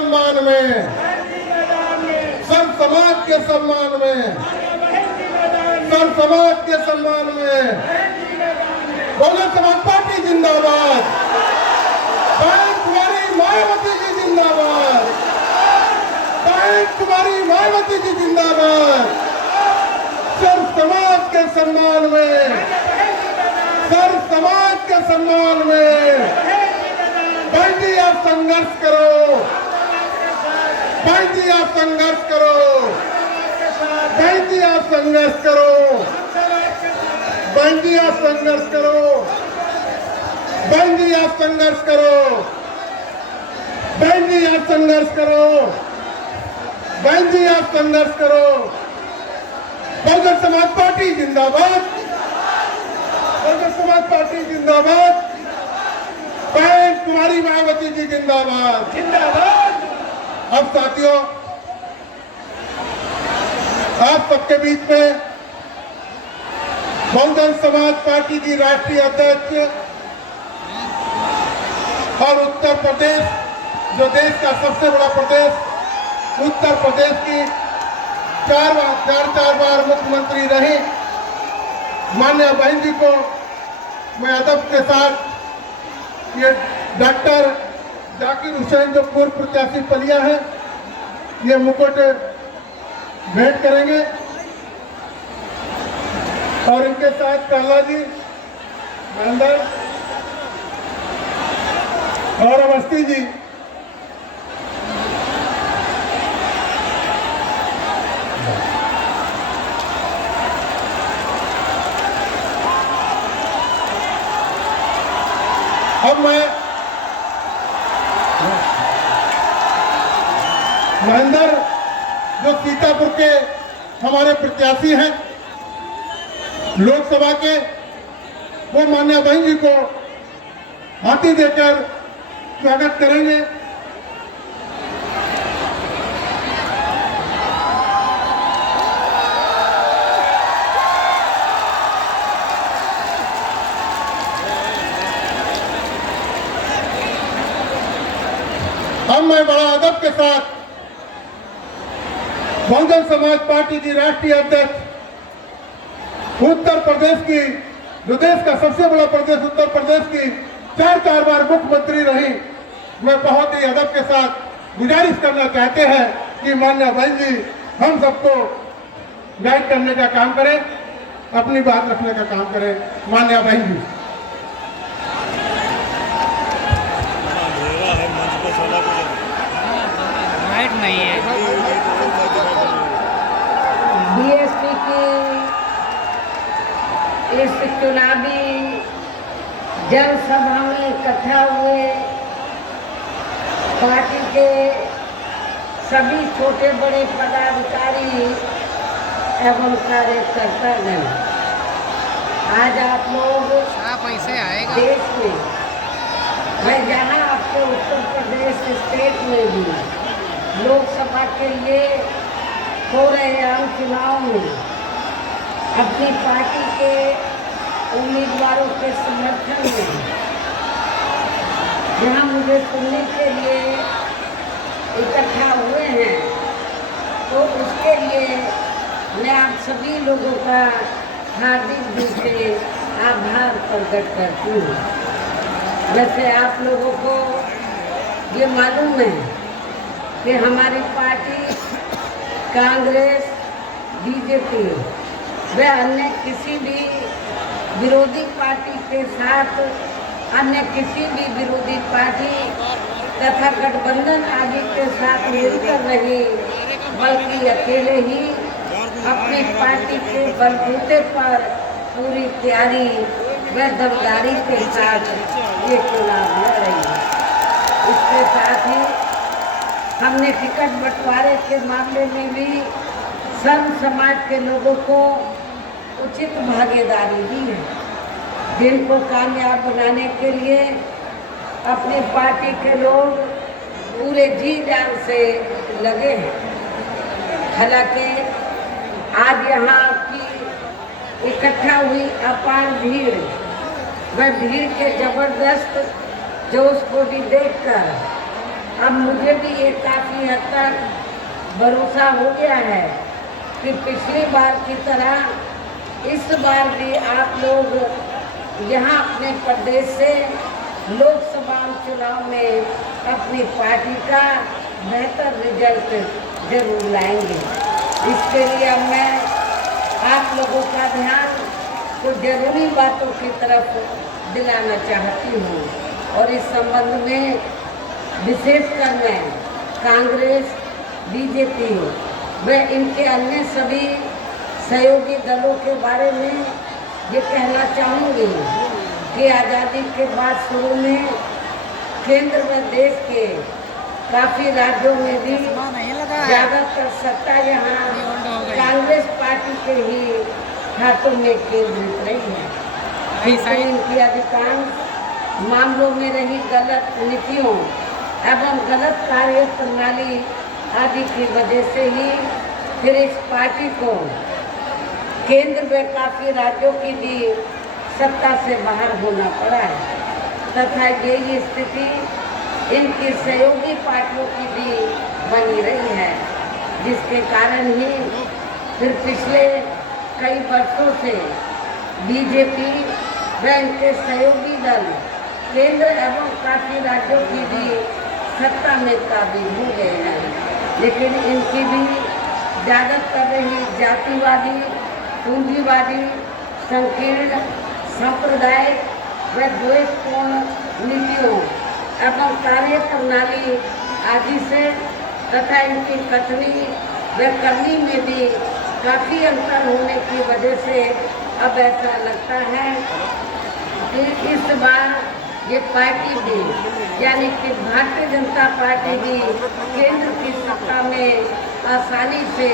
सम्मान में, सर्व समाज के सम्मान में, सर्व समाज के सम्मान में बहुजन समाज पार्टी जिंदाबाद, बहन कुमारी मायावती जी जिंदाबाद, बहन कुमारी मायावती जी जिंदाबाद। सर्व समाज के सम्मान में, सर्व समाज के सम्मान में बहन जी आप संघर्ष करो, बहन जी आप संघर्ष करो, बहन जी आप संघर्ष करो, बहन जी आप संघर्ष करो, बहन जी आप संघर्ष करो, बहन जी आप संघर्ष करो, बहन जी आप संघर्ष करो। बहुजन समाज पार्टी जिंदाबाद, बहुजन समाज पार्टी जिंदाबाद, बहन कुमारी मायावती जी जिंदाबाद, जिंदाबाद। अब साथियों, आप सबके बीच में बहुजन समाज पार्टी की राष्ट्रीय अध्यक्ष और उत्तर प्रदेश, जो देश का सबसे बड़ा प्रदेश, उत्तर प्रदेश की चार बार मुख्यमंत्री रही माननीय बहन जी को मैं अदब के साथ ये डॉक्टर जाकिर हुसैन जो पूर्व प्रत्याशी पलिया है, ये मुकुट भेंट करेंगे और इनके साथ काला जी, महेंद्र और अवस्थी जी। अब मैं महेंद्र जो सीतापुर के हमारे प्रत्याशी हैं लोकसभा के, वो माननीय बहन जी को हाथी देकर स्वागत करेंगे। अब मैं बड़ा अदब के साथ बहुजन समाज पार्टी की राष्ट्रीय अध्यक्ष उत्तर प्रदेश की, जो देश का सबसे बड़ा प्रदेश उत्तर प्रदेश की चार बार मुख्यमंत्री रही, मैं बहुत ही अदब के साथ गुजारिश करना चाहते हैं कि माननीय बहन जी हम सबको गाइड करने का काम करें, अपनी बात रखने का काम करें। माननीय बहन जी। नहीं है बीएसपी की इस चुनावी जनसभा में इकट्ठा हुए पार्टी के सभी छोटे बड़े पदाधिकारी एवं कार्यकर्ता गण, आज आप लोग पैसे आएगा देश में, मैं जहाँ आपके उत्तर प्रदेश स्टेट में भी लोकसभा के लिए हो रहे आम चुनाव में अपनी पार्टी के उम्मीदवारों के समर्थन में जहां मुझे सुनने के लिए इकट्ठा हुए हैं, तो उसके लिए मैं आप सभी लोगों का हार्दिक दिल से आभार प्रकट करती हूँ। वैसे आप लोगों को ये मालूम है कि हमारी पार्टी कांग्रेस, बीजेपी व अन्य किसी भी विरोधी पार्टी के साथ, अन्य किसी भी विरोधी पार्टी तथा गठबंधन आदि के साथ मिलकर नहीं, बल्कि अकेले ही अपनी पार्टी के बलबूते पर पूरी तैयारी व दमदारी के साथ ये चुनाव लड़ रही है। इसके साथ ही हमने टिकट बंटवारे के मामले में भी सर्व समाज के लोगों को उचित भागीदारी दी है, जिनको कामयाब बनाने के लिए अपनी पार्टी के लोग पूरे जी जान से लगे हैं। हालांकि आज यहाँ की इकट्ठा हुई अपार भीड़, वह भीड़ के जबरदस्त जोश को भी देखकर अब मुझे भी एक काफ़ी हद तक भरोसा हो गया है कि पिछली बार की तरह इस बार भी आप लोग यहाँ अपने प्रदेश से लोकसभा चुनाव में अपनी पार्टी का बेहतर रिजल्ट जरूर लाएंगे। इसके लिए मैं आप लोगों का ध्यान कुछ जरूरी बातों की तरफ दिलाना चाहती हूँ और इस संबंध में विशेषकर मैं कांग्रेस, बीजेपी व इनके अन्य सभी सहयोगी दलों के बारे में ये कहना चाहूँगी कि आज़ादी के बाद शुरू में केंद्र व देश के काफ़ी राज्यों में भी ज़्यादातर सत्ता यहाँ कांग्रेस पार्टी के ही हाथों में केंद्रित रही है। इससे इनकी अधिकांश मामलों में रही गलत नीतियों एवं गलत कार्य प्रणाली आदि की वजह से ही फिर इस पार्टी को केंद्र में काफ़ी राज्यों की भी सत्ता से बाहर होना पड़ा है तथा यही स्थिति इनकी सहयोगी पार्टियों की भी बनी रही है, जिसके कारण ही फिर पिछले कई वर्षों से बीजेपी व इनके सहयोगी दल केंद्र एवं काफ़ी राज्यों की भी सत्ता में काबिज हो गए हैं, लेकिन इनकी भी ज़्यादातर रही जातिवादी, पूंजीवादी, संकीर्ण, सांप्रदायिक व द्वेषपूर्ण नीतियों एवं कार्य प्रणाली आदि से तथा इनकी कथनी व करनी में भी काफ़ी अंतर होने की वजह से अब ऐसा लगता है कि इस बार ये पार्टी भी यानी कि भारतीय जनता पार्टी भी केंद्र की सत्ता में आसानी से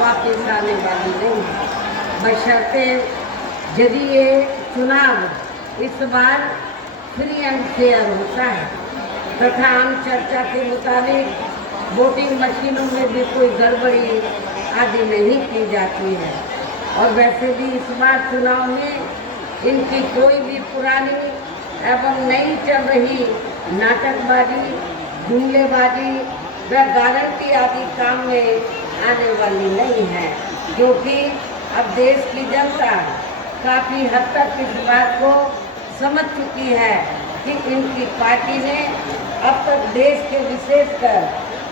वापस आने वाली नहीं है, बशर्ते यदि ये चुनाव इस बार फ्री एंड फेयर होता है तथा आम चर्चा के मुताबिक वोटिंग मशीनों में भी कोई गड़बड़ी आदि नहीं की जाती है। और वैसे भी इस बार चुनाव में इनकी कोई भी पुरानी एवं नई चल रही नाटकबाजी, जुमलेबाजी व गारंटी आदि काम में आने वाली नहीं है, क्योंकि अब देश की जनता काफ़ी हद तक इस बात को समझ चुकी है कि इनकी पार्टी ने अब तक देश के विशेषकर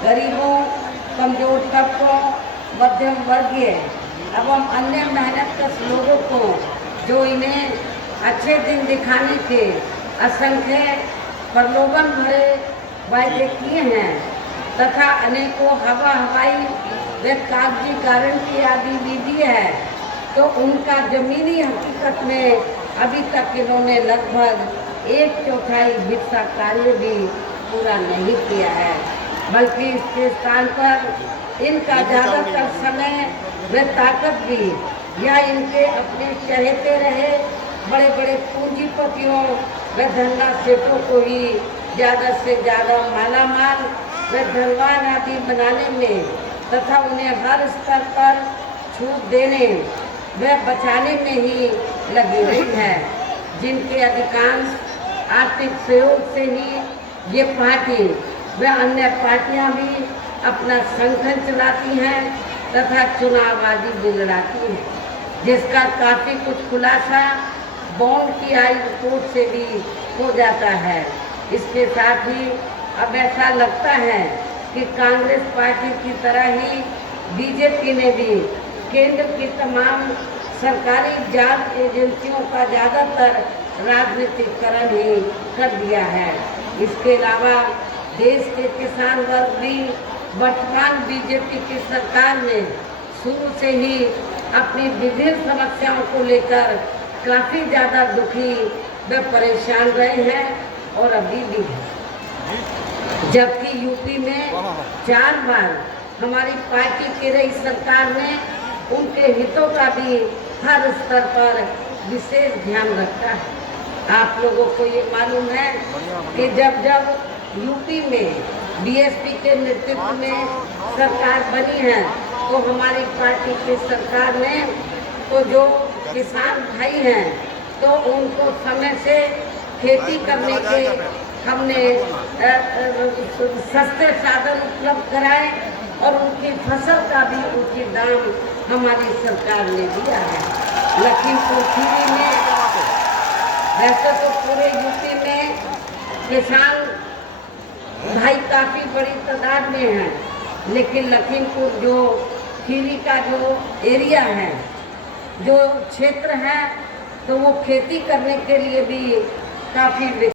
गरीबों, कमजोर तबकों, मध्यम वर्गीय एवं अन्य मेहनतकश लोगों को जो इन्हें अच्छे दिन दिखाने के असंख्य प्रलोभन भरे वायदे किए हैं तथा अनेकों हवाई व कागजी गारंटी आदि भी दी है, तो उनका जमीनी हकीकत में अभी तक इन्होंने लगभग 1/4 हिस्सा कार्य भी पूरा नहीं किया है, बल्कि इसके स्थान पर इनका ज़्यादातर समय व ताकत भी या इनके अपने चहेते रहे बड़े बड़े पूंजीपतियों व धंधा सेठों को ही ज़्यादा से ज़्यादा मालामाल व धनवान आदि बनाने में तथा उन्हें हर स्तर पर छूट देने व बचाने में ही लगी रही है, जिनके अधिकांश आर्थिक सहयोग से ही ये पार्टी व अन्य पार्टियां भी अपना संगठन चलाती हैं तथा चुनाव आदि भी लड़ाती हैं, जिसका काफ़ी कुछ खुलासा बॉन्ड की आई रिपोर्ट से भी हो जाता है। इसके साथ ही अब ऐसा लगता है कि कांग्रेस पार्टी की तरह ही बीजेपी ने भी केंद्र की तमाम सरकारी जांच एजेंसियों का ज़्यादातर राजनीतिकरण ही कर दिया है। इसके अलावा देश के किसान वर्ग भी वर्तमान बीजेपी की सरकार में शुरू से ही अपनी विभिन्न समस्याओं को लेकर काफ़ी ज़्यादा दुखी व परेशान रहे हैं और अभी भी है। जबकि यूपी में 4 बार हमारी पार्टी की रही सरकार ने उनके हितों का भी हर स्तर पर विशेष ध्यान रखा है। आप लोगों को ये मालूम है कि जब जब यूपी में बीएसपी के नेतृत्व में सरकार बनी है तो हमारी पार्टी की सरकार ने तो जो किसान भाई हैं तो उनको समय से खेती करने के हमने सस्ते साधन उपलब्ध कराए और उनकी फसल का भी उचित दाम हमारी सरकार ने दिया है। लखीमपुर खीरी में, वैसे तो पूरे यूपी में किसान भाई काफ़ी बड़ी तादाद में हैं, लेकिन लखीमपुर जो खीरी का जो एरिया है, जो क्षेत्र है, तो वो खेती करने के लिए भी काफ़ी